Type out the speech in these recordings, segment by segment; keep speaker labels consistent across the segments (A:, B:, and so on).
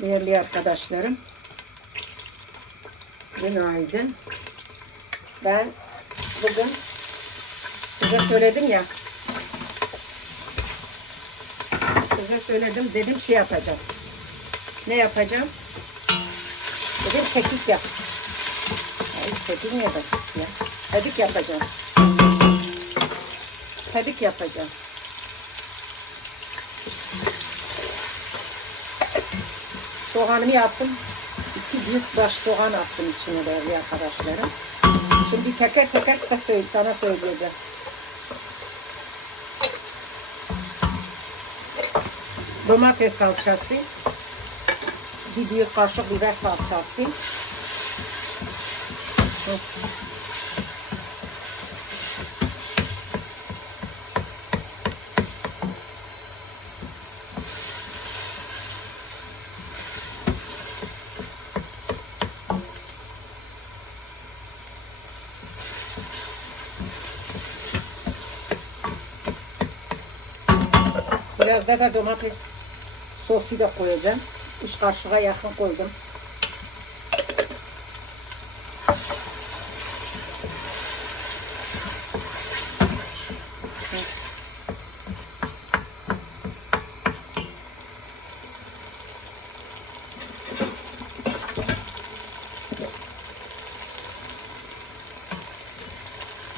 A: Değerli arkadaşlarım. Günaydın. Ben bugün size söyledim ya. Size söyledim dedim şey yapacağım. Ne yapacağım? Dedim kekik yap. Ay kekik niye basit ya? Kekik yapacağım. Kekik yapacağım. Soğanımı yaptım. İki büyük baş soğan attım içine değerli arkadaşlarım. Şimdi teker teker size sana söyleyeceğim. Domates salçası. Bir büyük kaşık biber salçası. Biraz da, da domates sosu da koyacağım. Üç kaşığa yakın koydum.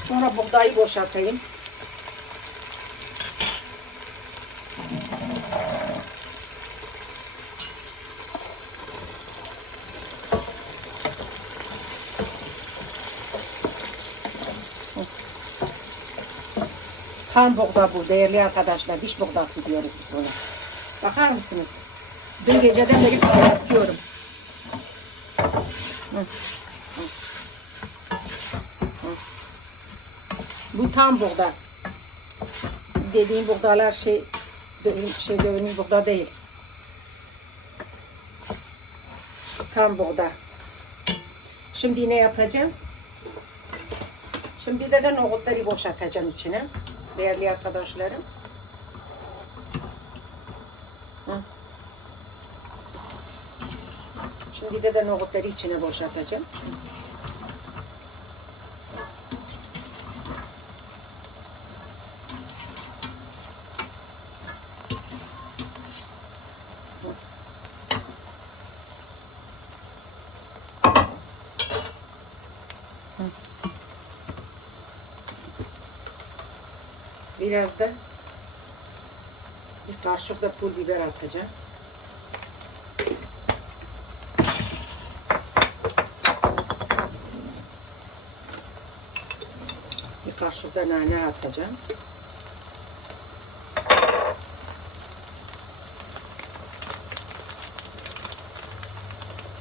A: Sonra buğdayı boşaltayım. Tam buğda bu değerli arkadaşlar. Diş buğdası diyoruz biz buna. Bakar mısınız? Dün geceden beri kaynatıyorum. Bu tam buğda. Dediğim buğdalar şey şey dövünün buğda değil. Tam buğda. Şimdi ne yapacağım? Şimdi de, de nohutları boşaltacağım içine. Değerli arkadaşlarım. Şimdi de, de nohutları içine boşaltacağım. Biraz da bir kaşık da pul biber atacağım. Bir kaşık nane atacağım.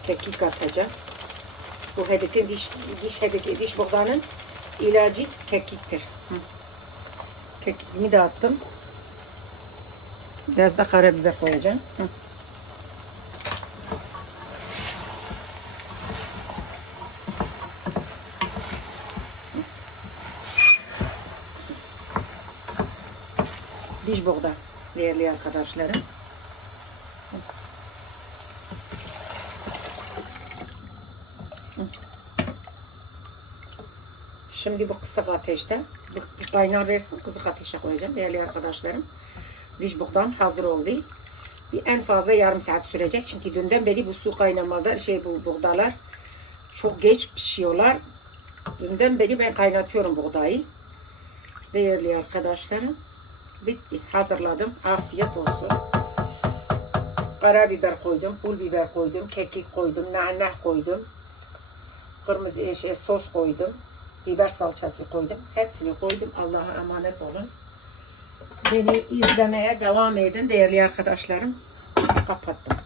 A: Kekik atacağım. Bu hedekin diş, diş hedeki, diş buğdanın ilacı kekiktir. Hı. Kekikimi de attım. Biraz da karabiber koyacağım. Hı. Diş buğda değerli arkadaşlarım. Şimdi bu kısık ateşte bir kaynar versin kısık ateşe koyacağım değerli arkadaşlarım. Buğdam hazır oldu. Bir en fazla yarım saat sürecek. Çünkü dünden beri bu su kaynamada şey bu buğdalar çok geç pişiyorlar. Dünden beri ben kaynatıyorum buğdayı. Değerli arkadaşlarım. Bitti. Hazırladım. Afiyet olsun. Karabiber koydum, pul biber koydum, kekik koydum, nane koydum. Kırmızı şey, sos koydum biber salçası koydum. Hepsini koydum. Allah'a emanet olun. Beni izlemeye devam edin değerli arkadaşlarım. Kapattım.